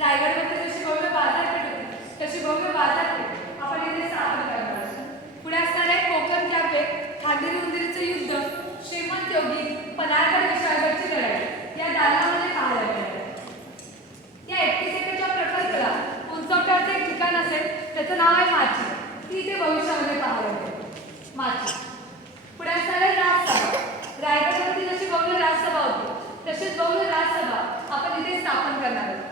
रायगडमध्ये जशी भव्य बाजारपेठ होती तशी भव्य बाजारपेठ आपण इथे स्थापन करणार आहोत। पुढे असणार आहे कोकण कॅफे, खांदेरी उंदीरचं युद्ध, श्रीमंत योगी, पन्हाळगड विशाळगडची लढाई या दालनामध्ये पाहायला मिळेल। या 31 एकरच्या प्रकल्पाला उंचवट्यावरचं एक ठिकाण असेल त्याचं नाव आहे माची, ती इथे भविष्यामध्ये पाहायला मिळेल माची। पुढे असणार आहे राजसभा, रायगडवरती जशी भव्य राजसभा होती तशीच भव्य राजसभा आपण इथे स्थापन करणार आहोत।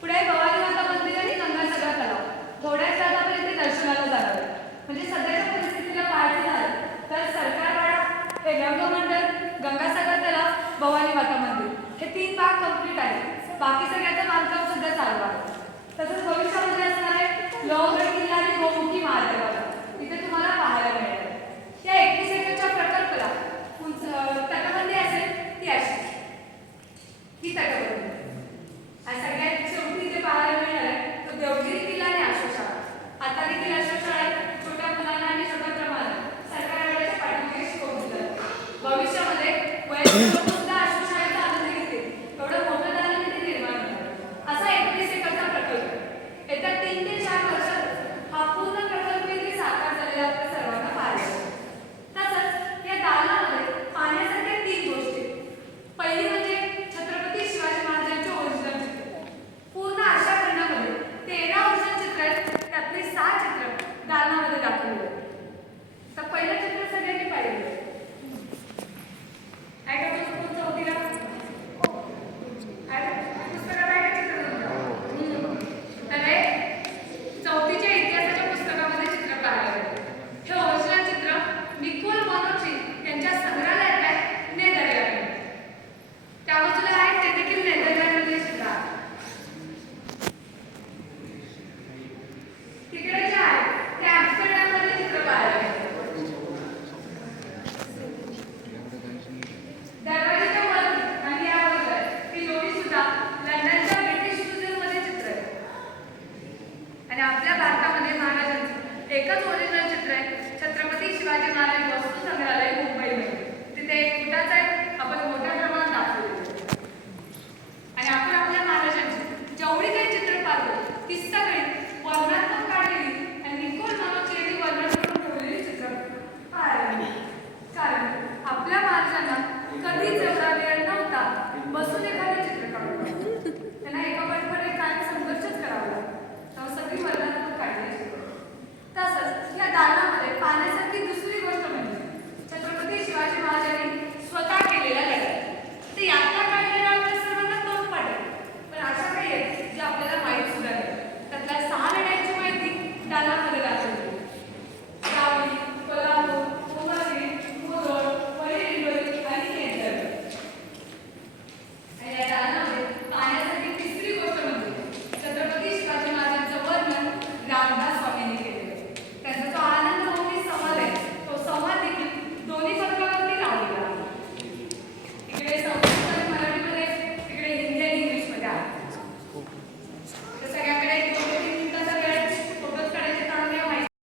पुढे भवानी माता मंदिर आणि गंगासागर तलाव, थोड्याच वेळात आपण इथे दर्शनाला जाणार आहोत। म्हणजे सध्याच्या परिस्थितीला पाहायचं झालं तर सरकारवाडा, हे रंगमंडळ, गंगासागर तलाव, भवानी माता मंदिर हे 3 भाग कंप्लीट आहेत। बाकी सगळ्याचं बांधकाम सुद्धा चालू आहे। तसंच भविष्यामध्ये असणार आहे लोहगड किल्ला आणि गोमुखी महादेवाला, इथे तुम्हाला पाहायला मिळेल। या 31 एकरच्या प्रकल्पाला तटबंदी असेल ती अशी ही तटबंदी